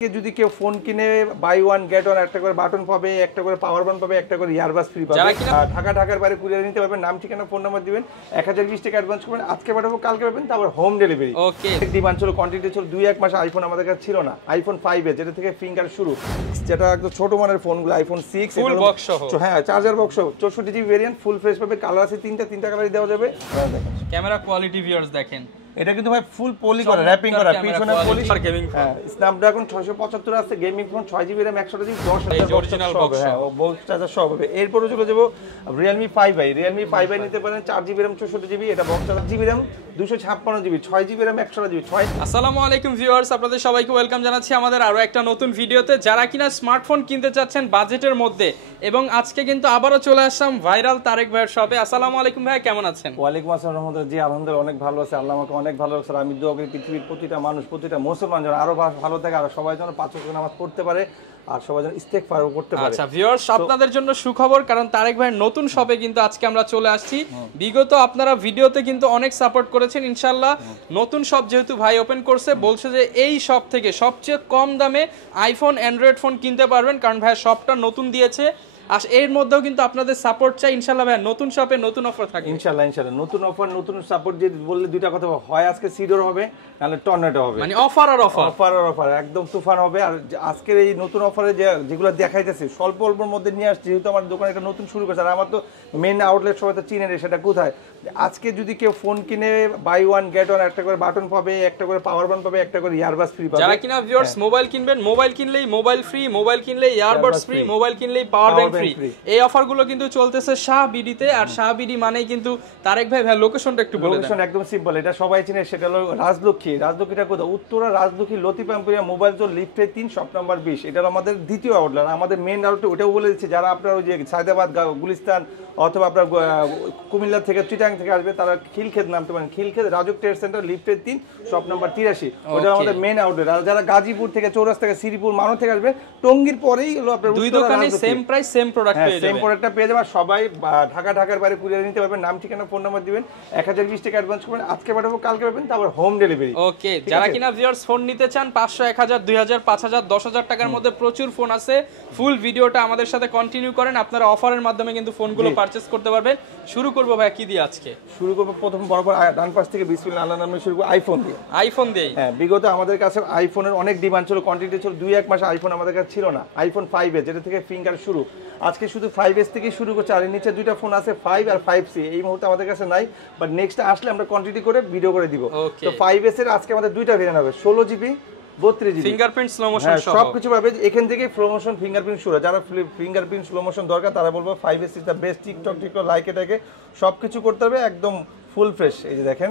যদি কেউ ফোন কিনে বাই ওয়ান গেট ওয়ান একটা করে বাটন পাবে, একটা করে পাওয়ার বান পাবে, একটা করে ইয়ারবাস ফ্রি পাবে। ঢাকার বাইরে কুরিয়ার নিতে পারবেন, নাম ঠিকানা ফোন নাম্বার দিবেন, 1020 টাকা অ্যাডভান্স করবেন, আজকে পাঠাবো কালকে পাবেন, তারপর হোম ডেলিভারি। ওকে, ডিমান্ড ছিল, কোয়ান্টিটি ছিল, 2-1 মাস আইফোন আমাদের কাছে ছিল না। আইফোন 5 যেটা থেকে ফিঙ্গার শুরু, যেটা একদম ছোট মানের ফোনগুলো আইফোন 6 ফুল বক্স সহ, হ্যাঁ চার্জার বক্স সহ 64 জিবি ভেরিয়েন্ট, ফুল ফ্রেশ পাবে, কালার আছে তিনটা কালারই দেওয়া যাবে। ক্যামেরা কোয়ালিটি ভিউয়ার্স দেখেন, এটা কিন্তু ভাই ফুল পলি করা, র‍্যাপিং করা, পিছনে পলি। হ্যাঁ, স্ন্যাপড্রাগন 675 আছে, gaming phone 6 GB RAM 128 GB 10000 original box, হ্যাঁ বক্স চার্জার সব হবে। এরপরে চলে যাব Realme 5i। Realme 5i নিতে পারেন, 4 জিবি RAM 64 জিবি, এটা box charger, GB RAM 256 GB, 6 GB RAM 128 GB. আসসালামু আলাইকুম ভিউয়ার্স, আপনাদের সবাইকে ওয়েলকাম জানাচ্ছি আমাদের আরো একটা নতুন ভিডিওতে। যারা কিনা স্মার্টফোন কিনতে চাচ্ছেন বাজেটের মধ্যে, এবং আজকে কিন্তু আবারও চলে আসলাম ভাইরাল তারেক ভাইয়ের শপে। আসসালামু আলাইকুম ভাই, কেমন আছেন? ওয়ালাইকুম আসসালাম রহমতুল্লাহ। জি আলহামদুলিল্লাহ অনেক ভালো আছে, আল্লাহ আমাকে অনেক ভালো রাখছে। আমি দোয়া করি পৃথিবীর প্রতিটা মানুষ, প্রতিটা মুসলমান যেন আরো ভালো থাকে, আর সবাই যেন 5 ওয়াক্ত নামাজ পড়তে পারে, আর সবাই যেন ইস্তেগফারও করতে পারে। আচ্ছা ভিউয়ার্স, আপনাদের জন্য সুখবর, কারণ তারেক ভাইয়ের নতুন শপে কিন্তু আজকে আমরা চলে আসছি। বিগত আপনারা ভিডিওতে কিন্তু অনেক সাপোর্ট করেছেন, ইনশাআল্লাহ নতুন শপ যেহেতু ভাই ওপেন করছে, বলছে যে এই শপ থেকে সবচেয়ে কম দামে আইফোন অ্যান্ড্রয়েড ফোন কিনতে পারবেন, কারণ ভাই শপটা নতুন দিয়েছে। আর এর মধ্যেও কিন্তু আপনাদের সাপোর্ট চাই ইনশাআল্লাহ ভাই, নতুন শপে নতুন অফার থাকবে ইনশাআল্লাহ। নতুন অফার, নতুন সাপোর্ট। যে বললে দুইটা কথা হয়, আজকে সিডোর হবে, নাহলে টর্নেডো হবে, মানে অফার আর অফার, অফার আর অফার, একদম তুফান হবে। আর আজকের এই নতুন অফারে যেগুলো দেখাইতেছে স্বল্প অল্পের মধ্যে নিয়ে আসছে, যেহেতু আমার দোকানে একটা নতুন শুরু করেছে, আর আমার তো মেন আউটলেট সবাই তো চিনে নেই, সেটা কোথায়। আজকে যদি কেউ ফোন কিনে বাই ওয়ান গেট ওয়ান, একটা করে বাটন পাবে, একটা করে পাওয়ার বান পাবে, একটা করে ইয়ারবাস ফ্রি পাবে। যারা কিনা ভিউয়ার্স মোবাইল কিনবেন, মোবাইল কিনলেই মোবাইল ফ্রি, মোবাইল কিনলেই ইয়ারবাডস ফ্রি, মোবাইল কিনলেই পাওয়ার ব্যাংক ফ্রি। এই অফারগুলো কিন্তু চলতেছে শাহবিডিতে। আর শাহবিডি মানেই কিন্তু তারেক ভাই, লোকেশনটা একটু বলে দেন। লোকেশন একদম সিম্পল, এটা সবাই চিনে, সেটা হলো রাজলক্ষ্মী। রাজলক্ষ্মীটা কোথায়? Uttara Rajlakshmi Latif emporium mobile zone লিফটে 3 শপ নাম্বার 20। এটা আমাদের দ্বিতীয় আউটলেট। আমাদের মেইন আউটলেট ওটাও বলে দিচ্ছে, যারা আপনার ওই যে সায়দাবাদ, গুলিস্তান অথবা আপনার কুমিল্লা থেকে, চিটাং থেকে আসবে, তারা খিলক্ষেত নামতে পারেন। খিলক্ষেত রাজক ট্রেড সেন্টার লিফটে 3 শপ নাম্বার 83, ওটা আমাদের মেইন আউটলেট। আর যারা গাজীপুর থেকে, চৌরাস্তা থেকে, শ্রীপুর, মানো থেকে আসবে, টঙ্গীর পরেই হলো আপনার দুই দোকানে সেম প্রাইস সেম প্রোডাক্ট পেয়ে যাবেন। সেম প্রোডাক্টটা পেয়ে যাবেন। সবাই ঢাকার বাইরে কুরিয়ার নিতে পারবেন, নাম ঠিকানা ফোন নাম্বার দিবেন, 1020 টাকা অ্যাডভান্স করবেন, আজকে পাঠাবো কালকে পাবেন, তারপর হোম ডেলিভারি। ওকে, যারা কিনা ভিউয়ার্স ফোন নিতে চান 500, 1000, 2000, 5000, 10000 টাকার মধ্যে প্রচুর ফোন আছে। ফুল ভিডিওটা আমাদের সাথে কন্টিনিউ করেন, আপনারা অফারের মাধ্যমে কিন্তু ফোনগুলো পারচেজ করতে পারবেন। শুরু করব ভাই কি দিয়ে আজকে? শুরু করব প্রথম বরাবর ডান পাশ থেকে বিসমিল্লাহ আল্লাহর নামে শুরু করব, আইফোন দিয়ে। আইফোন দিয়ে, হ্যাঁ বিগত আমাদের কাছে আইফোনের অনেক ডিমান্ড ছিল, কোয়ান্টিটি ছিল, 2-1 মাস আইফোন আমাদের কাছে ছিল না। আইফোন 5 যেটা থেকে ফিঙ্গার শুরু, আজকে শুধু 5s থেকে শুরু করছে। আর নিচে দুইটা ফোন আছে, 5 আর 5C, এই মুহূর্তে আমাদের কাছে নাই, বাট নেক্সট আসলে আমরা কোয়ান্টিটি করে ভিডিও করে দিব। তো 5s এর আজকে আমাদের দুইটা ভেরিয়েন্ট হবে, 16 GB, 32 GB, fingerprint slow motion সহ সবকিছু পাবে। এখান থেকে স্লো মোশন ফিঙ্গারপ্রিন্ট শুরু। যারা ফিঙ্গারপ্রিন্ট স্লো মোশন দরকার, তারা বলবো 5s is the best. TikTok like এটাকে সবকিছু করতে হবে একদম ফুল ফ্রেশ। এই যে দেখেন,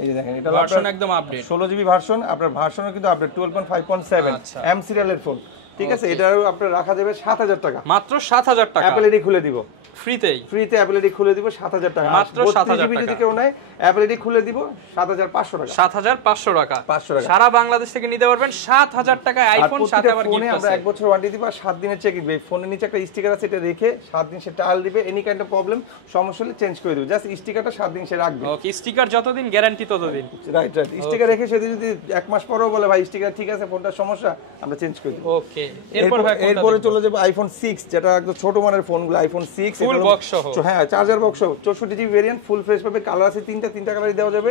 এই যে দেখেন, এটা ভার্সন একদম আপডেট, 16 জিবি ভার্সন। আপনার ভার্সনও কিন্তু আপডেট 12.5.7 এম সিরিয়ালের ফোন, ঠিক আছে। এটাও আপনার রাখা যাবে 7000 টাকা, মাত্র 7000 টাকা। অ্যাপল আইডি খুলে দিব ফ্রিতে অ্যাপল আইডি খুলে দিব 7000 টাকা, মাত্র 7000 টাকা। যদি কেউ নেয় অ্যাপল আইডি খুলে দিব 7500 টাকা, 7500 টাকা, 500 টাকা। সারা বাংলাদেশ থেকে নিতে পারবেন 7000 টাকায় আইফোন, সাথে আবার গিফট আছে। আমরা 1 বছর ওয়ারেন্টি দিব, 7 দিনের চেক দিবে। ফোনের নিচে একটা স্টিকার আছে, এটা রেখে 7 দিন সে টাল দিবে, এনি কাইন্ড অফ প্রবলেম সমস্যা হলে চেঞ্জ করে দিব। জাস্ট স্টিকারটা 7 দিন সে রাখবে। ওকে, স্টিকার যতদিন গ্যারান্টি ততদিন, রাইট। স্টিকার রেখে সে যদি 1 মাস পরেও বলে ভাই স্টিকার ঠিক আছে, ফোনটার সমস্যা, আমরা চেঞ্জ করে দিব। ওকে, এরপরে চলে যাব আইফোন 6, যেটা একদম ছোট মানের ফোনগুলো, আইফোন 6 ফুল বক্স সহ, হ্যাঁ চার্জার বক্স সহ, 64 জিবি ভেরিয়েন্ট, ফুল ফ্রেশ পাবে, কালার আছে তিনটা কালারই দেওয়া যাবে,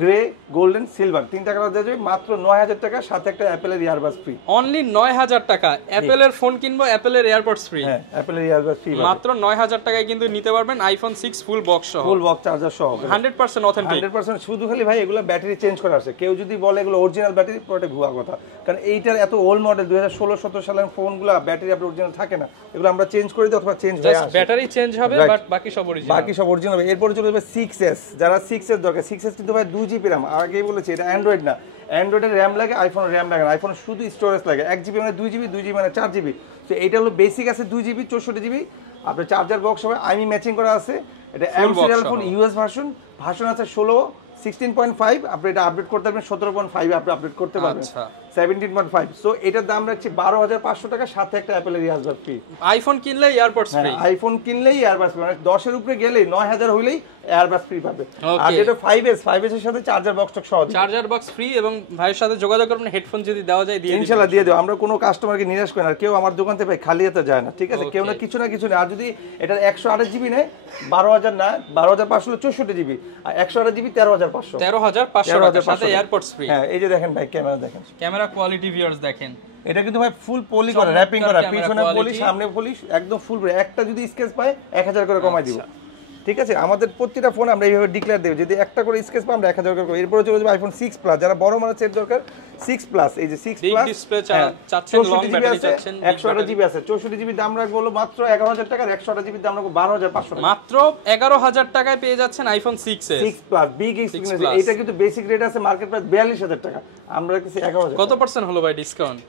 গ্রে, গোল্ডেন, সিলভার, 3টা কালার দেওয়া যাবে, মাত্র 9000 টাকা, সাথে একটা অ্যাপলের ইয়ারবাস ফ্রি। অনলি 9000 টাকা অ্যাপলের ফোন কিনবো, অ্যাপলের এয়ারপডস ফ্রি। হ্যাঁ, অ্যাপলের ইয়ারবাস ফ্রি মাত্র 9000 টাকায় কিন্তু নিতে পারবেন আইফোন 6 ফুল বক্স সহ, ফুল বক্স চার্জার সহ, 100% অথেন্টিক, 100%। শুধু খালি ভাই এগুলো ব্যাটারি চেঞ্জ করা আছে, কেউ যদি বলে এগুলো অরিজিনাল ব্যাটারি, পুরোটা ভুয়া কথা। কারণ এইটার এত ওল্ড মডেল 2016-17 সালের ফোনগুলো ব্যাটারি আপনার অরিজিনাল থাকে না, এগুলো আমরা চেঞ্জ করে দিই অথবা চেঞ্জ হয়ে আসে, ব্যাটারি চেঞ্জ হবে, বাট বাকি সব অরিজিনাল হবে। এরপরে চলে যাবে 6s, যারা 6s দরকার। 6s কিন্তু ভাই 2 জিবি RAM, আগেই বলেছি এটা অ্যান্ড্রয়েড না, অ্যান্ড্রয়েডের র্যাম লাগে, আইফোনের র্যাম লাগে না। আইফোন শুধু স্টোরেজ লাগে, 1 জিবি মানে 2 জিবি, 2 জিবি মানে 4 জিবি। তো এটা হলো বেসিক আছে 2 জিবি, 64 জিবি, আপনার চার্জার বক্স হবে, আমি ম্যাচিং করা আছে। এটা M serial phone, US version আছে 16, 16.5। আপনি এটা আপডেট করতে পারবেন, 17.5 আপনি আপডেট করতে পারবেন। 17.5। সো এটার দাম রাখছি 12,500 টাকা, সাথে একটা অ্যাপেলের ইয়ারবাডস ফ্রি। আইফোন কিনলে এয়ারপডস ফ্রি, আইফোন কিনলেই ইয়ারবাডস ফ্রি, মানে 10 এর উপরে গেলেই 9000 হইলেই এয়ারবাডস ফ্রি পাবে। আর Okay. যেটা 5S এর সাথে চার্জার বক্স সহ দিবে। চার্জার বক্স ফ্রি, এবং ভাইয়ের সাথে যোগাযোগ করবেন, হেডফোন যদি দেওয়া যায় দিয়ে দিবেন। ইনশাআল্লাহ দিয়ে দেব। আমরা কোনো কাস্টমারকে নিরাশ করি না, আর কেউ আমার দোকান থেকে ভাই খালি হাতে যায় না, ঠিক আছে? কেউ না কিছু নেই। আর যদি এটা 128 জিবি নেয় 12,000 না, 12,500 হলো 64 জিবি, আর 128 জিবি 13,500। 13,500 টাকা, সাথে এয়ারপডস ফ্রি। হ্যাঁ, এই যে দেখেন ভাই, ক্যামেরা দেখেন, ক্যামেরা কোয়ালিটি ভিউয়ার্স দেখেন, এটা কিন্তু ভাই ফুল পলি করা, র‍্যাপিং করা, পিছনে পলি, সামনে পলি, একদম ফুল। একটা যদি স্কেচ পায় 1000 করে কমাই দিব, ঠিক আছে? আমাদের প্রত্যেকটা ফোন আমরা এইভাবে ডিক্লেয়ার দেব, যদি একটা করে স্কেচ পাই আমরা 1000 করে। এরপরে চলে যাবে আইফোন 6 প্লাস, যারা বড় মানের সেট দরকার 6 প্লাস, এই যে 6 প্লাস ডিসপ্লে চাচ্ছেন, লং ব্যাটারি চাচ্ছেন, 128 জিবি আছে, 64 জিবি দাম রাখবো হলো মাত্র 11000 টাকা, 128 জিবি দাম রাখবো 12,500 টাকা। মাত্র 11,000 টাকায় পেয়ে যাচ্ছেন iPhone 6s 6 plus big screen. এটা কিন্তু বেসিক রেট আছে মার্কেট প্রাইস 42,000 টাকা, আমরা রাখছি 11,000। কত পার্সেন্ট হলো ভাই ডিসকাউন্ট?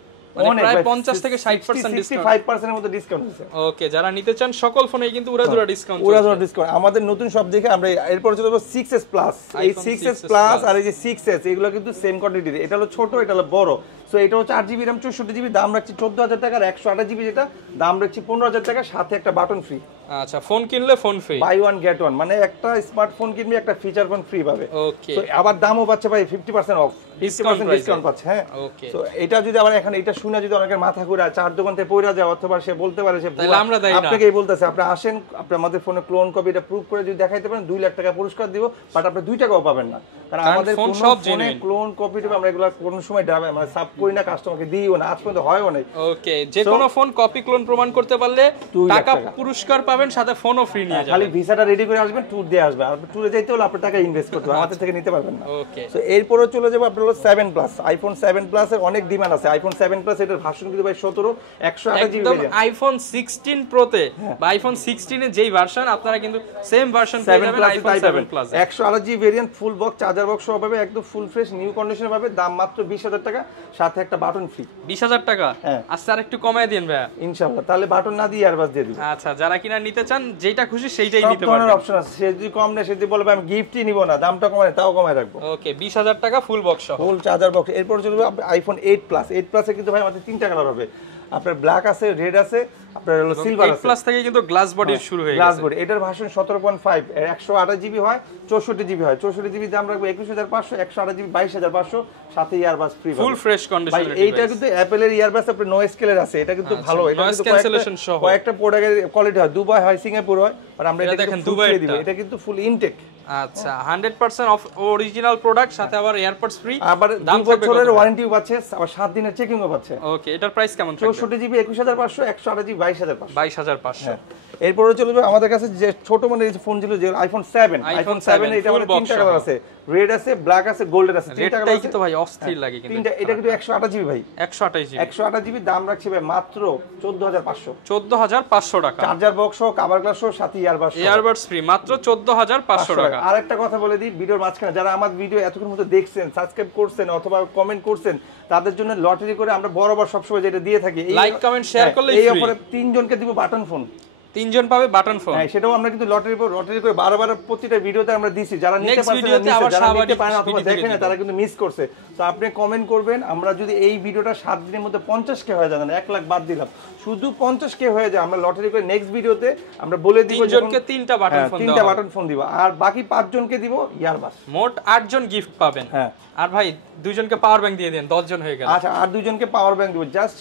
মানে প্রায় 50 থেকে 60% ডিসকাউন্ট, 65% এর মতো ডিসকাউন্ট আছে। ওকে, যারা নিতে চান সকল ফোনেই কিন্তু উড়াধুরা ডিসকাউন্ট, উড়াধুরা ডিসকাউন্ট। আমাদের নতুন সব দেখে আমরা এরপর চলে যাব 6s প্লাস। এই 6s প্লাস আর এই যে 6s, এগুলো কিন্তু সেম কোয়ান্টিটির। এটা হলো ছোট, এটা হলো বড়। সো এটা হচ্ছে 8 জিবি RAM 64 জিবি, দাম রাখছি 14,000 টাকা, আর 128 জিবি যেটা দাম রাখছি 15,000 টাকা, সাথে একটা বাটন ফ্রি। আচ্ছা, ফোন কিনলে phone free, buy one get one, মানে একটা স্মার্টফোন কিনবি একটা ফিচার ফোন ফ্রি পাবে। ওকে, তো আবার দামও পাচ্ছে ভাই 50% অফ, 50% ডিসকাউন্ট পাচ্ছে। হ্যাঁ, ওকে। তো এটা যদি আবার এখন এটা শুনে যদি অনেকের মাথা ঘুরে চার দোকান থেকে পয়রা যায়, অথবা সে বলতে পারে সে তাহলে আমরা দেই না, আপনাকেই বলতেছে, আপনি আসেন, আপনি আমাদের ফোনে ক্লোন কপি এটা প্রুফ করে যদি দেখাইতে পারেন 2 লাখ টাকা পুরস্কার দিব, বাট আপনি 2 টাকাও পাবেন না। কারণ আমাদের ফোন কোন সব ফোনে ক্লোন কপি টিপ আমরা এগুলা কোন সময় ডাবে মানে সাব করি না, কাস্টমারকে দিইও না, আজ পর্যন্ত হয়ও না। ওকে, যে কোনো ফোন কপি ক্লোন প্রমাণ করতে পারলে 2 লাখ টাকা টাকা পুরস্কার পাবেন, সাথে ফোনও ফ্রি নিয়ে যাবেন। খালি ভিসাটা রেডি করে আসবেন, ট্যুর দিয়ে আসবেন। আর ট্যুরে যাইতে হলে আপনার টাকা ইনভেস্ট করতে হবে, আমাদের থেকে নিতে পারবেন না। ওকে, সো এরপরে চলে যাবো আপনার হলো 7 প্লাস। আইফোন 7 প্লাস এর অনেক ডিমান্ড আছে। আইফোন 7 প্লাস এটার ভার্সন কিন্তু ভাই 17 128 জিবি একদম ভেরিয়েন্ট। আইফোন 16 প্রোতে বা আইফোন 16 এর যেই ভার্সন, আপনারা কিন্তু সেম ভার্সন পেয়ে যাবেন iPhone 7 plus. 128 GB variant, full box, charger box সহ পাবে, একদম ফুল ফ্রেশ নিউ কন্ডিশনে পাবে, দাম মাত্র 20,000 টাকা, সাথে একটা বাটন ফ্রি। 20,000 টাকা? হ্যাঁ, আচ্ছা, আর একটু কমায় দিন ভাইয়া ইনশাআল্লাহ। তাহলে বাটন না দিয়ে এয়ারবাস দিয়ে দিব। আচ্ছা, যারা কিনা নিতে চান যেটা খুশি সেইটাই সব নিতে ধরনের পারবেন। অপশন আছে। সে যদি কম নেয়, সে যদি বলবে আমি গিফটই নিব না, দামটা কমায়, তাও কমায় রাখবো। ওকে, 20,000 টাকা ফুল বক্স সহ, ফুল চার্জার বক্স। এরপর চলবে আইফোন 8 প্লাস। 8 প্লাসে কিন্তু ভাই আমাদের 3টা কালার হবে, আপনার ব্ল্যাক আছে, রেড আছে, আপনার হলো সিলভার আছে। 8 প্লাস থেকে কিন্তু গ্লাস বডির শুরু হয়ে গ্লাস গেছে। বডি। এটার ভার্সন 17.5, 128 জিবি হয়, 64 জিবি হয়। 64 জিবি দাম রাখবো 21,500, 128 জিবি 22,500, সাথে earbuds free. Full fresh condition. ভাই এইটা কিন্তু অ্যাপলের ইয়ারবাস, আপনার নো স্কেলের আছে, এটা কিন্তু ভালো। এটা নয়েজ কিন্তু ক্যান্সেলেশন সহ কয়েকটা প্রোডাক্টের কোয়ালিটি হয়, দুবাই হয়, সিঙ্গাপুর হয়, আর আমরা এটা এটা দেখেন দেখেন দুবাই দুবাই দিব। এটা কিন্তু ফুল ইনটেক। আচ্ছা, 100% অফ অরিজিনাল প্রোডাক্ট, সাথে আবার এয়ারপডস ফ্রি, আবার 2 বছরের ওয়ারেন্টিও পাচ্ছে, আবার 7 দিনের চেকিংও পাচ্ছে। ওকে, এটার প্রাইস কেমন থাকবে? 64 জিবি 21,500, 128 জিবি 22,500। 22,500। এরপরে চলে যাবে আমাদের কাছে যে ছোট মানের যে ফোন ছিল, যে আইফোন 7। আইফোন 7 এটা আমাদের 3টা কালার আছে, রেড আছে, ব্ল্যাক আছে, গোল্ডেন আছে, 3টা কালার আছে। কিন্তু ভাই অস্থির লাগে কিন্তু। 3টা, এটা কিন্তু 128 জিবি ভাই, 128 জিবি। 128 জিবি দাম রাখছি ভাই মাত্র 14,500। 14,500 টাকা, চার্জার বক্স সহ, কভার গ্লাস সহ, সাথে ইয়ারবাস সহ। ইয়ারবাডস ফ্রি, মাত্র 14,500 টাকা। আরেকটা কথা বলে দিই, ভিডিওর মাঝখানে যারা আমার ভিডিও এতক্ষণ মতো দেখছেন, সাবস্ক্রাইব করছেন অথবা কমেন্ট করছেন, তাদের জন্য লটারি করে আমরা বরাবর সবসময় যেটা দিয়ে থাকি, লাইক কমেন্ট শেয়ার করলে এই অফারে 3 জনকে দিব বাটন ফোন। 3 জন পাবে বাটন ফোন। হ্যাঁ, সেটাও আমরা কিন্তু লটারি করে বারবার প্রতিটা ভিডিওতে আমরা দিছি। যারা নিতে পারছে না, যারা নিতে পারে না অথবা দেখেন না, তারা কিন্তু মিস করছে। তো আপনি কমেন্ট করবেন, আমরা যদি এই ভিডিওটা 7 দিনের মধ্যে 50 কে হয়ে যায়, না 1 লাখ বাদ দিলাম, শুধু 50 কে হয়ে যায়, আমরা লটারি করে নেক্সট ভিডিওতে আমরা বলে দিব 3 জনকে 3টা বাটন ফোন দেব, 3টা বাটন ফোন দিব, আর বাকি 5 জনকে দিব ইয়ারবাস। মোট 8 জন গিফট পাবেন। হ্যাঁ, আর ভাই 2 জনকে পাওয়ার ব্যাংক দিয়ে দেন, 10 জন হয়ে গেল। আচ্ছা, আর 2 জনকে পাওয়ার ব্যাংক দিব, জাস্ট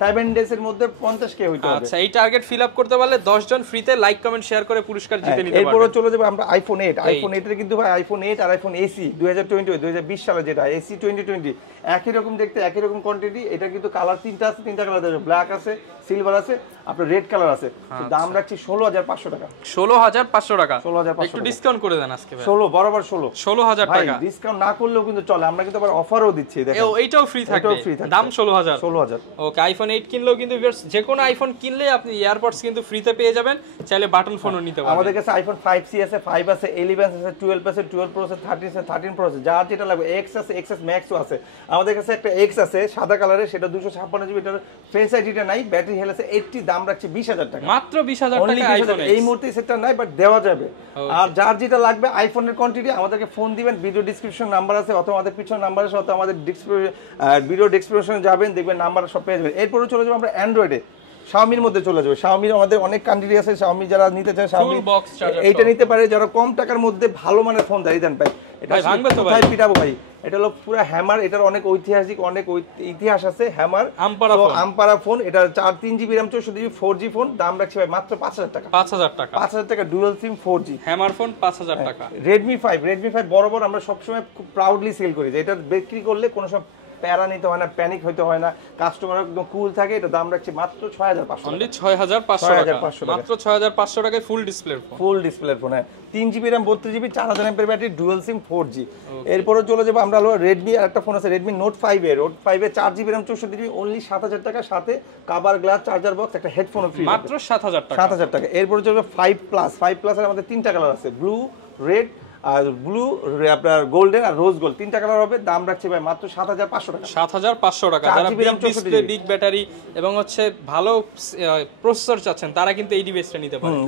7 ডেজ এর মধ্যে 50 কে হইতে হবে। আচ্ছা, এই টার্গেট ফিল আপ করতে পারলে 10 জন ফ্রিতে লাইক কমেন্ট শেয়ার করে পুরস্কার জিতে নিতে পারবেন। এরপর চলে যাবে আমরা আইফোন 8। আইফোন 8 এর কিন্তু ভাই আইফোন 8 আর আইফোন এসি 2020 সালে, যেটা এসি 2020 একই রকম দেখতে, একই রকম কোয়ান্টিটি। এটা কিন্তু কালার 3টা আছে, 3টা কালার আছে, ব্ল্যাক আছে, সিলভার আছে, আপনার রেড কালার আছে। তো দাম রাখছি 16,500 টাকা। 16,500 টাকা, 16,500 একটু ডিসকাউন্ট করে দেন আজকে ভাই। 16 বরাবর 16,000 টাকা। ভাই ডিসকাউন্ট না করলেও কিন্তু চলে, আমরা কিন্তু আবার অফারও দিচ্ছি। দেখেন এইটাও ফ্রি থাকবে, এটাও ফ্রি থাকবে, দাম 16,000। 16,000। ওকে, আইফোন আইফোন 8 কিনলেও কিন্তু ভিউয়ার্স যে কোনো আইফোন কিনলে আপনি ইয়ারপডস কিন্তু ফ্রিতে পেয়ে যাবেন, চাইলে বাটন ফোনও নিতে পারবেন। আমাদের কাছে আইফোন 5C আছে, 5 আছে, 11 আছে, 12 আছে, 12 প্রো আছে, 13 আছে, 13 প্রো আছে, যার যেটা লাগবে। X আছে, XS ম্যাক্সও আছে। আমাদের কাছে একটা X আছে সাদা কালারের, সেটা 256 জিবি, এটার ফেস আইডিটা নাই, ব্যাটারি হেলথ আছে 80, দাম রাখছি 20,000 টাকা, মাত্র 20,000 Only টাকা 20,000 আইফোন এই মুহূর্তে সেটা নাই, বাট দেওয়া যাবে। আর যার যেটা লাগবে আইফোনের কোয়ান্টিটি আমাদেরকে ফোন দিবেন, ভিডিও ডেসক্রিপশন নাম্বার আছে, অথবা আমাদের পিছনে নাম্বার আছে, অথবা আমাদের ভিডিও ডেসক্রিপশনে যাবেন, দেখবেন নাম্বার সব পেয়ে যাবেন। এরপরে চলে যাবো আমরা অ্যান্ড্রয়েডে, শাওমির মধ্যে চলে যাবে। শাওমির আমাদের অনেক কোয়ান্টিটি আছে, শাওমি যারা নিতে চায় শাওমি এইটা নিতে পারে, যারা কম টাকার মধ্যে ভালো মানের ফোন দেন ভাই। এটা ভাঙবে তো ভাই, পিটাবো ভাই। এটা হলো পুরো হ্যামার, এটার অনেক ঐতিহাসিক অনেক ইতিহাস আছে। হ্যামার আমপারা ফোন, এটা 3 GB RAM 64 GB 4G phone, দাম রাখছি ভাই মাত্র 5,000 টাকা। 5,000 টাকা dual SIM 4G hammer phone 5,000 টাকা। Redmi 5 বরাবর আমরা সবসময় খুব প্রাউডলি সেল করি যে এটা বিক্রি করলে কোনো সব প্যারা নিতে হয় না, প্যানিক হইতে হয় না, কাস্টমার একদম কুল থাকে। এটা দাম রাখছি মাত্র 6,500 অনলি 6,500 টাকা, মাত্র 6,500 টাকায় ফুল ডিসপ্লের ফোন। ফুল ডিসপ্লের ফোন, হ্যাঁ 3 জিবি র্যাম 32 জিবি 4000 এমএর ব্যাটারি ডুয়াল সিম 4G। এরপরে চলে যাবো আমরা হলো Redmi আর একটা ফোন আছে Redmi Note 5 এর 4 জিবি র্যাম 64 জিবি অনলি 7,000 টাকা, সাথে কভার গ্লাস চার্জার বক্স একটা হেডফোনও ফ্রি, মাত্র 7,000 টাকা। 7,000 টাকা। এরপরে চলে যাবে 5 প্লাস এর আমাদের 3টা কালার আছে, ব্লু, রেড আর ব্লু, আপনার গোল্ডেন আর রোজ গোল্ড, 3টা কালার হবে। দাম রাখছি ভাই মাত্র 7,500 টাকা। 7,500 টাকা। যারা বিগ ডিসপ্লে, বিগ ব্যাটারি এবং হচ্ছে ভালো প্রসেসর চাচ্ছেন তারা কিন্তু এই ডিভাইসটা নিতে পারেন।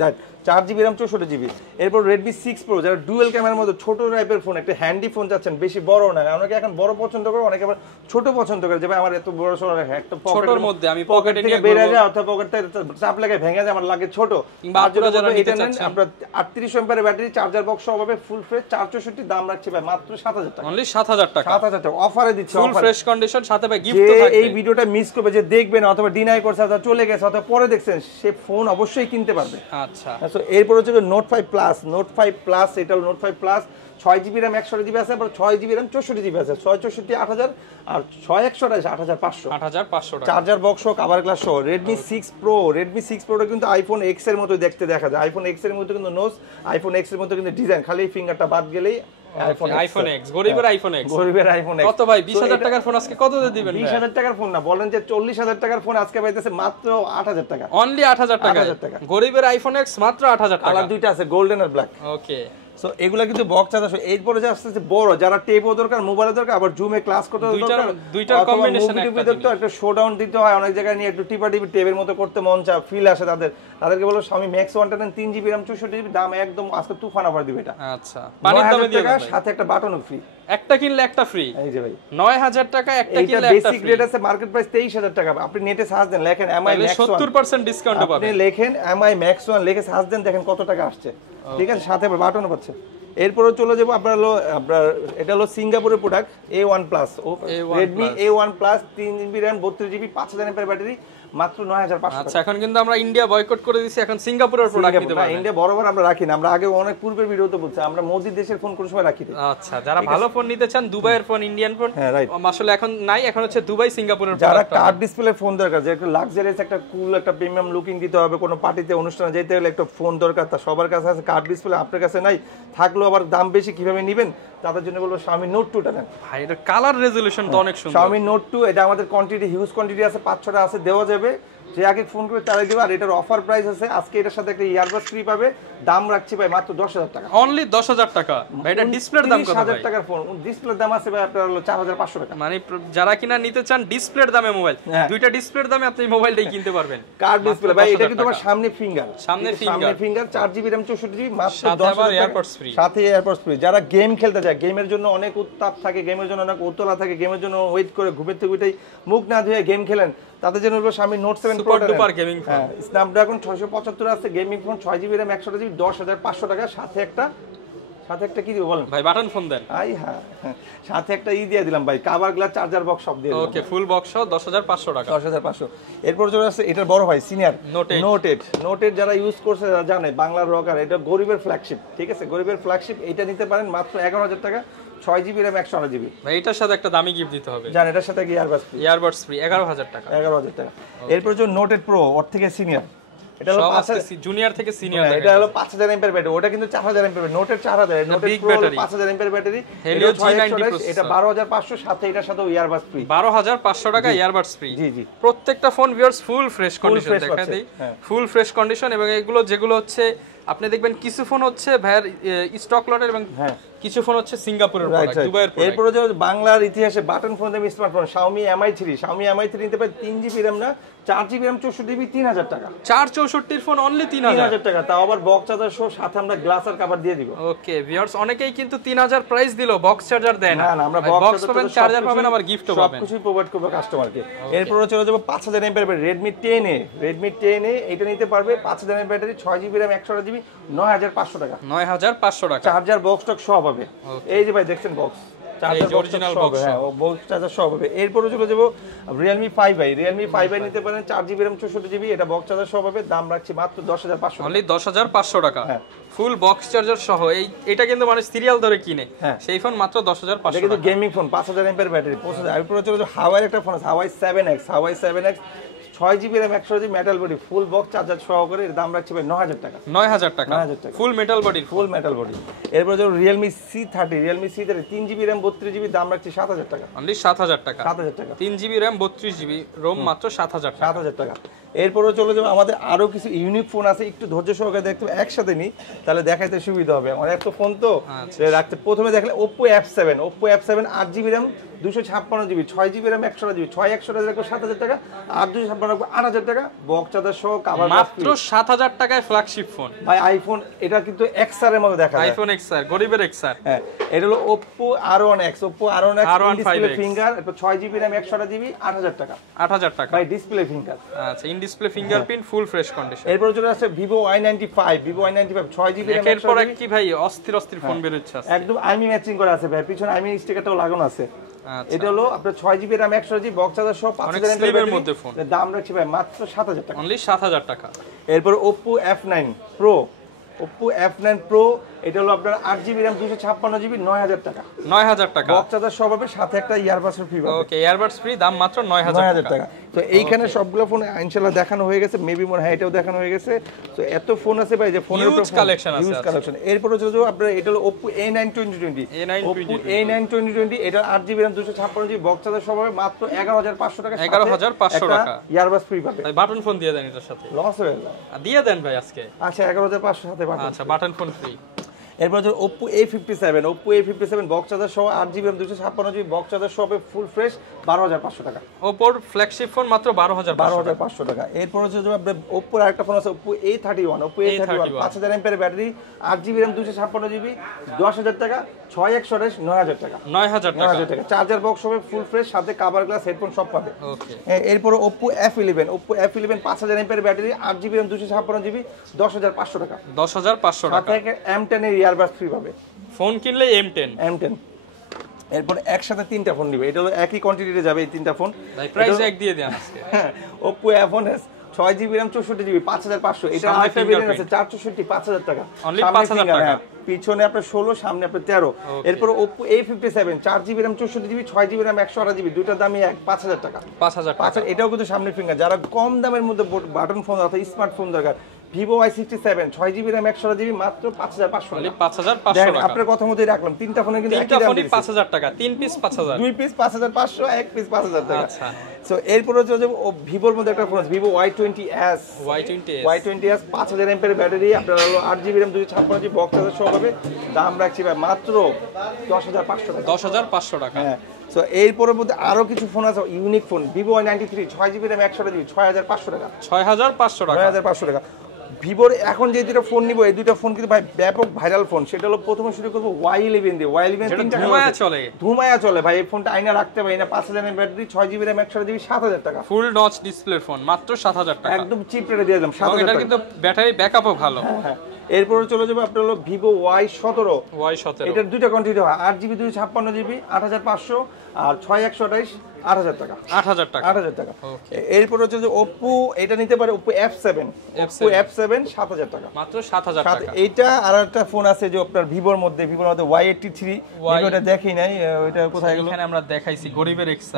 4 জিবি র্যাম 64 জিবি। এরপর Redmi 6 Pro, যারা ডুয়াল ক্যামেরার মধ্যে ছোট টাইপের ফোন, একটা হ্যান্ডি ফোন চাচ্ছেন, বেশি বড় না, অনেকে এখন বড় পছন্দ করে, অনেকে আবার ছোট পছন্দ করে, যে ভাই আমার এত বড় সরো একটা ছোটর মধ্যে আমি পকেটে নিয়ে বের হয়ে যায়, অথবা পকেটে চাপ লাগে ভেঙে যায়, আমার লাগে ছোট। আর যারা নিতে চাচ্ছেন আমরা 38 এমপিআর ব্যাটারি, চার্জার বক্স সহ হবে, ফুল ফ্রেশ 464, দাম রাখছি ভাই মাত্র 7,000 টাকা। অনলি 7,000 টাকা। 7,000 টাকা অফারে দিচ্ছি, ফুল ফ্রেশ কন্ডিশন, সাথে ভাই গিফটও থাকবে। এই ভিডিওটা মিস করবে, যে দেখবেন অথবা ডিনাই করছে অথবা চলে গেছে অথবা পরে দেখছেন, সে ফোন অবশ্যই কিনতে পারবে। আচ্ছা, সো এরপর হচ্ছে Note 5 Plus, এটা হলো Note 5 Plus 6 GB RAM 128 GB আছে, আবার 6 জিবি র্যাম 64 জিবি আছে, 664 8,000 আর 6 128 8,500 টাকা। চার্জার বক্স সহ কভার গ্লাস সহ। Redmi 6 Pro কিন্তু আইফোন X এর মতো দেখতে দেখা যায়, আইফোন X এর মতো কিন্তু নোজ, আইফোন X এর মতো কিন্তু ডিজাইন, খালি ফিঙ্গারটা বাদ গেলেই আইফোন X, গরিবের আইফোন X। কত ভাই 20,000 টাকার ফোন আজকে কত দিয়ে দিবেন? 20,000 টাকার ফোন না, বলেন যে 40,000 টাকার ফোন আজকে পাইতেছে মাত্র 8,000 টাকা। অনলি 8,000 টাকা। গরিবের আইফোন X মাত্র 8,000 টাকা। কালার দুইটা আছে, গোল্ডেন আর ব্ল্যাক। ওকে, সো এগুলা কিন্তু বক্স আছে। এরপরে যে আসছে বড়, যারা টেপও দরকার, মোবাইলের দরকার, আবার জুমে ক্লাস করতে দরকার, দুইটার কম্বিনেশন একটা শোডাউন দিতে হয়, অনেক জায়গায় নিয়ে একটু টিপি টেপের মতো করতে মন চায়, ফিল আসে তাদেরকে বলো Xiaomi Max 110 3 GB RAM 64 GB, দাম একদম আজকে তুফান অফার দিবে এটা। আচ্ছা, পানির দামে দিয়ে টাকা, সাথে একটা বাটনও ফ্রি, একটা কিনলে একটা ফ্রি। এই যে ভাই 9,000 টাকা, একটা কিনলে একটা ফ্রি। বেসিক রেট আছে, মার্কেট প্রাইস 23,000 টাকা। আপনি নেটে সার্চ দেন, লেখেন MI Max 1, 70% ডিসকাউন্ট পাবেন। আপনি লেখেন MI Max 1 লিখে সার্চ দেন, দেখেন কত টাকা আসছে, ঠিক আছে, সাথে বাটনও পাচ্ছে। এরপরে চলে যাবো আপনার এটা হলো সিঙ্গাপুরের product A1 Plus, Redmi A1 Plus 3 GB RAM 32 GB 5,000 এমএর ব্যাটারি, মাত্র 9,500 টাকা। আচ্ছা, এখন কিন্তু আমরা ইন্ডিয়া বয়কট করে দিয়েছি, এখন সিঙ্গাপুরের প্রোডাক্ট নিতে পারবেন। ইন্ডিয়া বরাবর আমরা রাখি না, আমরা আগে অনেক পূর্বের ভিডিওতে বলছি আমরা মোদি দেশের ফোন কোন সময় রাখি না। আচ্ছা, যারা ভালো ফোন নিতে চান, দুবাইয়ের ফোন, ইন্ডিয়ান ফোন, আসলে এখন নাই, এখন হচ্ছে দুবাই সিঙ্গাপুরের ফোন। যারা কার্ড ডিসপ্লে ফোন দরকার, যে একটা লাক্সারিয়াস একটা কুল একটা প্রিমিয়াম লুকিং দিতে হবে, কোনো পার্টিতে অনুষ্ঠানে যেতে হলে একটা ফোন দরকার, তা সবার কাছে আছে, কার্ড ডিসপ্লে আপনার কাছে নাই, থাকলেও আবার দাম বেশি, কিভাবে নেবেন, তাদের জন্য বলবো Xiaomi Note 2 টা নেন ভাই। এটা কালার রেজোলিউশন তো অনেক সুন্দর। Xiaomi Note 2, এটা আমাদের কোয়ান্টিটি হিউজ কোয়ান্টিটি আছে, 5-6টা আছে, দেওয়া যাবে, যে আগে ফোন করে তারাই দিবে। আর এটার অফার প্রাইস আছে আজকে, এটার সাথে একটা ইয়ারবাডস ফ্রি পাবে, দাম রাখছি ভাই মাত্র 10,000 টাকা। অনলি 10,000 টাকা ভাই। এটা ডিসপ্লের দাম কত ভাই? 10,000 টাকার ফোন, ডিসপ্লের দাম আছে ভাই আপনার হলো 4,500 টাকা। মানে যারা কিনা নিতে চান ডিসপ্লের দামে মোবাইল, দুইটা ডিসপ্লের দামে আপনি মোবাইলটাই কিনতে পারবেন। কার্ড ডিসপ্লে ভাই, এটা কিন্তু তোমার সামনে ফিঙ্গার, 4 জিবি র্যাম 64 জিবি, মাত্র 10,000 এয়ারপডস ফ্রি, সাথে এয়ারপডস ফ্রি। যারা গেম খেলতে যায়, গেমের জন্য অনেক উত্তাপ থাকে, গেমের জন্য অনেক উত্তলা থাকে, গেমের জন্য ওয়েট করে ঘুমের থেকে উঠেই মুখ না ধুয়ে গেম খেলেন, তাদের জন্য হলো Xiaomi Note 7 Pro, super gaming phone, Snapdragon 675 আছে, gaming phone 6 GB RAM 128 GB 10,500 টাকা, সাথে একটা কি দিব বলেন ভাই? বাটন ফোন দেন। সাথে একটা দিয়ে দিলাম ভাই, কভার গ্লাস চার্জার বক্স সব দিয়ে দিলাম। ওকে, ফুল বক্স সহ 10,500 টাকা। 10,500। এরপর চলে আসছে এটার বড় ভাই সিনিয়র Note 8 যারা ইউজ করছে যারা জানে, বাংলার রকার, এটা গরিবের ফ্ল্যাগশিপ, ঠিক আছে, গরিবের ফ্ল্যাগশিপ, এটা নিতে পারেন মাত্র 11,000 টাকা, 6 জিবি র্যাম 128 জিবি। ভাই এটার সাথে একটা দামি গিফট দিতে হবে, জান, এটার সাথে কি ইয়ারবাডস ফ্রি 11,000 টাকা। 11,000 টাকা। এরপর যে Note 8 Pro, ওর থেকে সিনিয়র এটা হলো সব আজকে জুনিয়র থেকে সিনিয়র এটা হলো 5000 এমপিআর ব্যাটারি, ওটা কিন্তু 4000 এমপিআর, নোটের 4000, নোটের pro 5000 MPR battery, Helio G90 এটা 12500, সাথে এটার সাথে ইয়ারবাডস ফ্রি, 12500 টাকা ইয়ারবাডস ফ্রি। জি জি, প্রত্যেকটা phone viewers full fresh condition, দেখা দেই ফুল ফ্রেশ কন্ডিশন। এবং এগুলো যেগুলো হচ্ছে আপনি দেখবেন কিছু ফোন হচ্ছে ভাইয়ের স্টক লটের, এবং কিছু ফোন হচ্ছে সিঙ্গাপুরের প্রোডাক্ট, দুবাইয়ের প্রোডাক্ট। এরপরে যে বাংলার ইতিহাসে বাটন ফোন দামি স্মার্টফোন Xiaomi Mi 3 নিতে পারে 3GB RAM না 4GB RAM 64GB 3000 টাকা। 464 এর ফোন অনলি 3000 টাকা, তাও আবার বক্স চার্জার সহ, সাথে আমরা গ্লাস আর কভার দিয়ে দিব। ওকে ভিউয়ার্স, অনেকেই কিন্তু 3000 প্রাইস দিলো, বক্স চার্জার দেয় না। না, আমরা বক্স পাবেন, চার্জার পাবেন, আবার গিফটও পাবেন, সবকিছু প্রোভাইড করব কাস্টমারকে। এরপরে চলে যাব 5000 এমপিআর ব্যাটারি Redmi 10A, এটা নিতে পারবে 5000 MPR battery, 6GB RAM 128GB 9500 টাকা। 9500 টাকা, চার্জার বক্স টক সব হবে। এই যে ভাই দেখছেন বক্স, চার্জার অরিজিনাল বক্স, হ্যাঁ বক্স চার্জার সব হবে। এরপরে চলে যাব Realme 5i, নিতে পারেন 4GB RAM 64GB, এটা বক্স চার্জার সব হবে, দাম রাখছি মাত্র 10500 অনলি 10500 টাকা, ফুল বক্স চার্জার সহ। এটা কিন্তু মানে সিরিয়াল ধরে কিনে, সেই ফোন মাত্র 10500 টাকা। কিন্তু গেমিং ফোন 5000 এমপিআর ব্যাটারি 5000। এরপরে চলে যাব হাওয়াই একটা ফোন আছে, Huawei 7X, 6GB RAM 128GB metal body, full box charger সহকারে, এর দাম রাখছি ভাই 9000 টাকা। 9000 টাকা ফুল মেটাল বডি, ফুল মেটাল বডি। এরপর যে Realme C30, 3GB RAM 32GB, দাম রাখছি 7000 টাকা। অনলি 7000 টাকা, 7000 টাকা। 3GB RAM 32GB রোম মাত্র 7000 টাকা। 7000 টাকা। এরপরে চলে যাবো আমাদের আরো কিছু ইউনিক ফোন আছে, একটু ধৈর্য সহকারে দেখতে হবে, একসাথে নি তাহলে দেখাইতে সুবিধা হবে, আমার এত ফোন তো রাখতে। প্রথমে দেখলে Oppo F7 8GB RAM 256GB, 6GB RAM 128GB, 6128 রাখবো 7000 টাকা, আর 256 রাখবো 8000 টাকা, বক্স চার্জার সহ কভার মাত্র 7000 টাকায় ফ্ল্যাগশিপ ফোন ভাই। আইফোন এটা কিন্তু XR এর মতো দেখা যায়, আইফোন XR গরিবের XR। হ্যাঁ, এটা হলো Oppo R1X, ডিসপ্লে ফিঙ্গার, এরপর 6GB RAM 128GB 8000 টাকা। 8000 টাকা ভাই ডিসপ্লে ফিঙ্গার, আচ্ছা in display fingerprint, full fresh condition. এরপর চলে আসছে Vivo Y95, 6GB RAM এরপর কি ভাই অস্থির ফোন বের হচ্ছে আজকে, একদম আইমি ম্যাচিং করা আছে ভাই, পিছনে আইমি স্টিকারটাও লাগানো আছে। এটা হলো আপনার 6GB RAM 128GB, box charger সহ 5000 mAh এর মধ্যে ফোন, দাম রাখছি ভাই মাত্র 7000 টাকা, অনলি 7000 টাকা। এরপর Oppo F9 Pro, এটা হলো আপনার 8GB RAM 256GB 9000 টাকা। 9000 টাকা বক্স চার্জার সব হবে, সাথে একটা ইয়ারবাডস ফ্রি পাবে। ওকে, ইয়ারবাডস ফ্রি, দাম মাত্র 9000 টাকা। তো এইখানে সবগুলো ফোন ইনশাআল্লাহ দেখানো হয়ে গেছে, মেবি মনে হয় এটাও দেখানো হয়ে গেছে। তো এত ফোন আছে ভাই যে ফোনের উপর কালেকশন আছে, কালেকশন। এরপর চলে যাবো আপনার, এটা হলো Oppo A9 2020, এটা 8GB RAM 256GB, box charger সব হবে মাত্র 11500 টাকা, 11500 টাকা, ইয়ারবাডস ফ্রি পাবে। ভাই বাটন ফোন দিয়ে দেন এটার সাথে, লস হয়ে গেল, দিয়ে দেন ভাই আজকে। আচ্ছা 11500 সাথে বাটন, আচ্ছা বাটন ফোন ফ্রি। এরপর হচ্ছে Oppo A57, বক্স চার্জার সহ 8GB RAM 256GB, box charger সহ ফুল ফ্রেশ 12500 টাকা। Oppo ফ্ল্যাগশিপ ফোন মাত্র 12500 টাকা। এরপর হচ্ছে যে আপনার Oppo এর আরেকটা ফোন আছে, Oppo A31, 5000 mAh battery, 8GB RAM 256GB, 10000 টাকা, 6128 9000 টাকা। 9000 টাকা। চার্জার বক্স হবে ফুল ফ্রেশ, সাথে কভার গ্লাস, হেডফোন সব পাবে। ওকে। এরপর Oppo F11, 5000 mAh battery, 8GB RAM 256GB, 10500 টাকা। 10500 টাকা। সাথে M10 এর ইয়ারবাডস ফ্রি পাবে। ফোন কিনলে M10। এরপর একসাথে 3টা ফোন নিবে, এটা হলো একই কোয়ান্টিটিতে যাবে এই 3টা ফোন। ভাই প্রাইস এক দিয়ে দেন আজকে। Oppo F1s 6GB RAM 64GB 5500, এটা আরেকটা ভেরিয়েন্ট আছে 464 5000 টাকা, অনলি 5000 টাকা। পিছনে আপনার 16, সামনে আপনার 13। এরপর Oppo A57, 4GB RAM 64GB, 6GB RAM 128GB, দুইটার দামই এক, 5000 টাকা। 5000 টাকা। এটাও কিন্তু সামনে ফিঙ্গার। যারা কম দামের মধ্যে বাটন ফোন অথবা স্মার্টফোন দরকার, Vivo Y67, 6GB RAM 128GB, মাত্র 5500 টাকা। 5500 টাকা। আপনার কথা মতোই রাখলাম, তিনটা ফোনে কিন্তু একই দাম, 5000 টাকা, 3 পিস 5000, 2 পিস 5500, 1 পিস 5000 টাকা। আচ্ছা। সো এরপর হচ্ছে যে Vivoর মধ্যে একটা ফোন আছে, Vivo Y20s, 5000 mAh ব্যাটারি, আপনার হলো 8GB RAM 256GB, box charger সহ হবে, দাম রাখছি ভাই মাত্র 10500 টাকা। 10500 টাকা। হ্যাঁ। সো এরপরের মধ্যে আরো কিছু ফোন আছে, unique phone, Vivo Y93, 6GB RAM 128GB, 6500 টাকা। 6500 টাকা। 6500 টাকা। ভিভোর এখন যে দুটো ফোন নিব, এই দুটো ফোন কিন্তু ভাই ব্যাপক ভাইরাল ফোন। সেটা হলো প্রথমে শুরু করবো Y11 দিয়ে। Y11 তিনটা ধুমায়া চলে ভাই, এই ফোনটা আইনা রাখতে পারি না, 5000 mAh battery, 6GB RAM 128GB, 7000 টাকা। ফুল নচ ডিসপ্লে ফোন, মাত্র 7000 টাকা, একদম চিপ রেটে দিয়ে দিলাম 7000 টাকা। এটা কিন্তু ব্যাটারি ব্যাকআপও ভালো। হ্যাঁ। এরপরে চলে যাবে আপনার হলো Vivo Y17, এটার দুইটা কোয়ান্টিটি হয়, 8GB 256GB 8500 আর 6128 8,000 টাকা 8,000 টাকা 8,000 টাকা। এরপর হচ্ছে যে Oppo এটা নিতে পারে Oppo F7 Oppo F7 7,000 টাকা মাত্র 7,000 টাকা। এইটা আর একটা ফোন আছে যে আপনার ভিভোর মধ্যে Y83 ভিভোটা দেখি নাই ওইটা কোথায় গেল এখানে আমরা দেখাইছি গরিবের এক্সা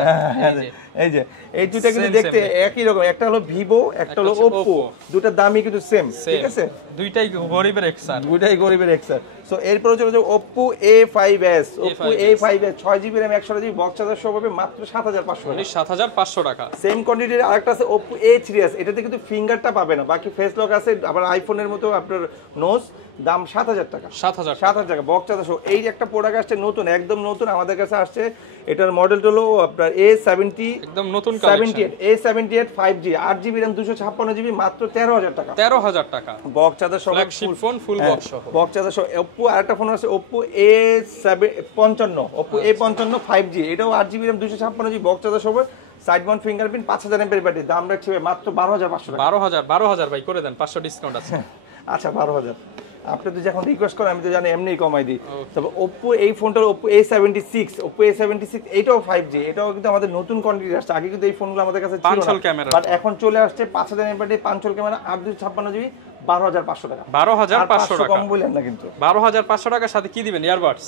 এই যে এই দুটো কিন্তু দেখতে একই রকম একটা হলো ভিভো একটা হলো Oppo দুটার দামই কিন্তু সেম ঠিক আছে দুইটাই গরিবের এক্সা দুইটাই গরিবের এক্সা সো এরপর হচ্ছে Oppo A5s Oppo A5s 6GB RAM 128GB box charger সহ পাবে মাত্র 7,500 টাকা 7,500 টাকা। সেম কোয়ান্টিটির আরেকটা আছে Oppo A3s এটাতে কিন্তু ফিঙ্গারটা পাবে না বাকি ফেস লক আছে আবার আইফোনের মতো আপনার নোজ দাম 7,000 টাকা 7,000 টাকা বক্স চার্জার সহ এই একটা প্রোডাক্ট আসছে নতুন একদম নতুন আমাদের কাছে আসছে এটার মডেলটা হলো আপনার A70 একদম নতুন collection A78 5G 8GB RAM 256GB মাত্র 13,000 টাকা 13,000 টাকা বক্স চার্জার সহ ফ্ল্যাগশিপ ফোন ফুল বক্স সহ বক্স চার্জার সহ Oppo আরেকটা ফোন আছে Oppo A55 Oppo A55 5G এটাও 8GB RAM 256GB box charger সহ side mount fingerprint 5,000 mAh battery দাম রাখছে মাত্র 12,500 টাকা 12,000 ভাই করে দেন 500 ডিসকাউন্ট আছে আচ্ছা 12,000 আপনি তো যখন রিকোয়েস্ট করেন আমি তো জানি এমনিই কমাই দিই তবে Oppo এই ফোনটার Oppo A76 এটাও 5G এটাও কিন্তু আমাদের নতুন কোয়ান্টিটি আসছে আগে কিন্তু এই ফোনগুলো আমাদের কাছে ছিল না বাট এখন চলে আসছে 5,000 mAh ব্যাটারি 500 ক্যামেরা 856GB 12,500 টাকা 12,500 টাকা কম বলেন না কিন্তু 12,500 টাকার সাথে কি দিবেন ইয়ারবাডস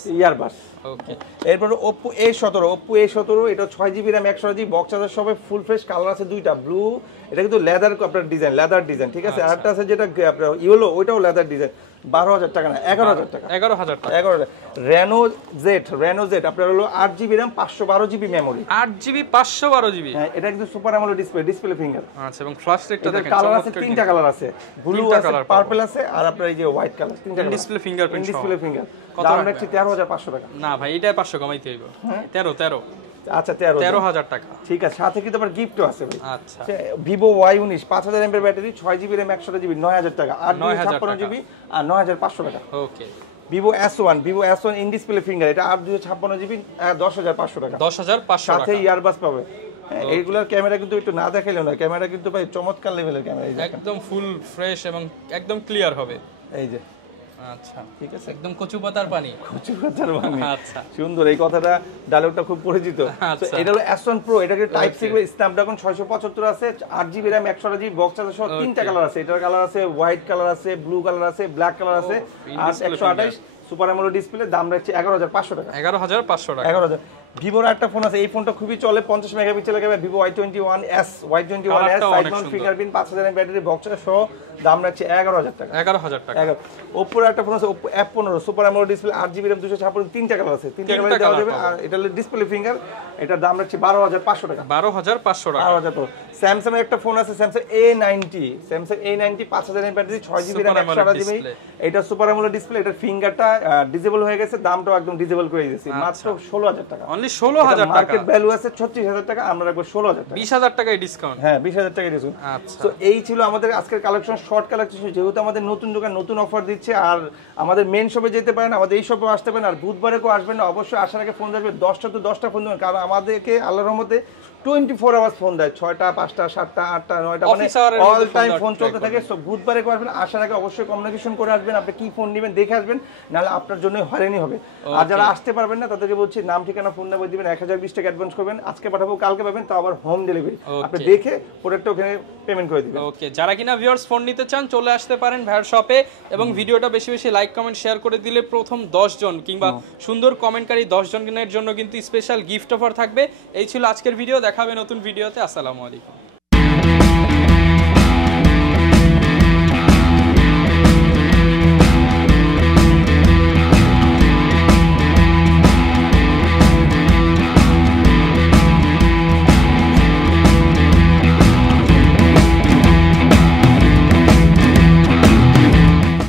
ওকে এরপর Oppo A17 এটা 6GB RAM 128GB box charger সবে ফুল ফ্রেশ কালার আছে দুইটা ব্লু এটা কিন্তু লেদার আপনার লেদার ডিজাইন ঠিক আছে আরেকটা আছে যেটা আপনার ইয়েলো ওইটাও লেদার ডিজাইন 12,000 টাকা না 11,000 টাকা 11,000 টাকা 11,000 Reno Z আপনার হলো 8GB RAM 512GB memory 8GB 512GB হ্যাঁ এটা কিন্তু সুপার অ্যামোলেড ডিসপ্লে ফিঙ্গার আচ্ছা এবং ফ্ল্যাশ লাইটটা দেখেন কালার আছে তিনটা কালার আছে ব্লু আছে পার্পল আছে আর আপনার এই যে হোয়াইট কালার তিনটা ডিসপ্লে ফিঙ্গারপ্রিন্ট ডিসপ্লে ফিঙ্গার দাম রাখছি 13,500 টাকা না ভাই এটা 500 কমাইতে হইব 13 আচ্ছা 13,000 টাকা ঠিক আছে সাথে কিন্তু আবার গিফটও আছে ভাই আচ্ছা Vivo Y19 5,000 mAh battery 6GB RAM 128GB 9,000 টাকা 856GB আর 9,500 টাকা ওকে Vivo S1 in display finger এটা 856GB 10,500 টাকা 10,500 টাকা সাথে ইয়ারবাস পাবে এইগুলোর ক্যামেরা কিন্তু একটু না দেখাইলেও না ক্যামেরা কিন্তু ভাই চমৎকার লেভেলের ক্যামেরা একদম ফুল ফ্রেশ এবং একদম ক্লিয়ার হবে এই যে আচ্ছা ঠিক আছে একদম কচু পাতার পানি আচ্ছা সুন্দর এই কথাটা ডায়লগটা খুব পরিচিত তো এটা হলো S1 Pro এটা কি টাইপ সি স্ন্যাপড্রাগন 675 আছে 8GB RAM 128GB box charger সহ তিনটা কালার আছে এটার কালার আছে হোয়াইট কালার আছে ব্লু কালার আছে ব্ল্যাক কালার আছে আর 128 সুপার অ্যামোলেড ডিসপ্লে দাম রাখছে 11,500 টাকা 11,500 টাকা 11,000 ভিভোর একটা ফোন আছে এই ফোনটা খুবই চলে 50 মেগাপিক্সেলের camera Vivo Y21s side mount fingerprint 5,000 mAh battery box সহ দাম রাখছে 11,000 টাকা 11,000 টাকা Oppo একটা ফোন আছে Oppo F15 super AMOLED display 8GB RAM 256 তিনটা কালার আছে তিনটা কালার দেওয়া যাবে আর এটা হলো ডিসপ্লে ফিঙ্গার এটার দাম রাখছে 12,500 টাকা 12,500 টাকা 12,500 স্যামসাং এর একটা ফোন আছে Samsung A90 5,000 mAh battery 6GB RAM 128GB এটা সুপার অ্যামোলেড ডিসপ্লে এটার ফিঙ্গারটা ডিসেবল হয়ে গেছে দামটাও একদম ডিসেবল করে দিয়েছি মাত্র 16,000 টাকা অনলি 16,000 টাকা মার্কেট ভ্যালু আছে 36,000 টাকা আমরা রাখবো 16,000 টাকা 20,000 টাকায় ডিসকাউন্ট হ্যাঁ 20,000 টাকা ডিসকাউন্ট আচ্ছা তো এই ছিল আমাদের আজকের কালেকশন শর্ট কালেকশন যেহেতু আমাদের নতুন দোকান নতুন অফার দিচ্ছে আর আমাদের মেন শপে যেতে পারেন আমাদের এই শপে আসতে পারেন আর বুধবারে কেউ আসবেন না অবশ্যই আসার আগে ফোন দেবেন 10টা to 10টা ফোন দেবেন কারণ আমাদেরকে আল্লাহর রহমতে 24 আওয়ার্স ফোন দেয় 6টা 5টা 7টা 8টা 9টা মানে অল টাইম ফোন চলতে থাকে সো বুধবারে কেউ আসবেন আসার আগে অবশ্যই কমিউনিকেশন করে আসবেন আপনি কি ফোন নেবেন দেখে আসবেন নাহলে আপনার জন্য হয়রানি হবে আর যারা আসতে পারবেন না তাদেরকে বলছি নাম ঠিকানা ফোন নাম্বার দিবেন 1020 টাকা অ্যাডভান্স করবেন আজকে পাঠাবো কালকে পাবেন তাও আবার হোম ডেলিভারি আপনি দেখে প্রোডাক্টটা ওখানে পেমেন্ট করে দিবেন ওকে যারা কিনা ভিউয়ার্স ফোন নিতে চান চলে আসতে পারেন ভাইয়ার শপে এবং ভিডিওটা বেশি বেশি লাইক কমেন্ট শেয়ার করে দিলে প্রথম 10 জন কিংবা সুন্দর কমেন্টকারী 10 জনের জন্য কিন্তু স্পেশাল গিফট অফার থাকবে এই ছিল আজকের ভিডিও দেখাবে নতুন ভিডিওতে আসসালামু আলাইকুম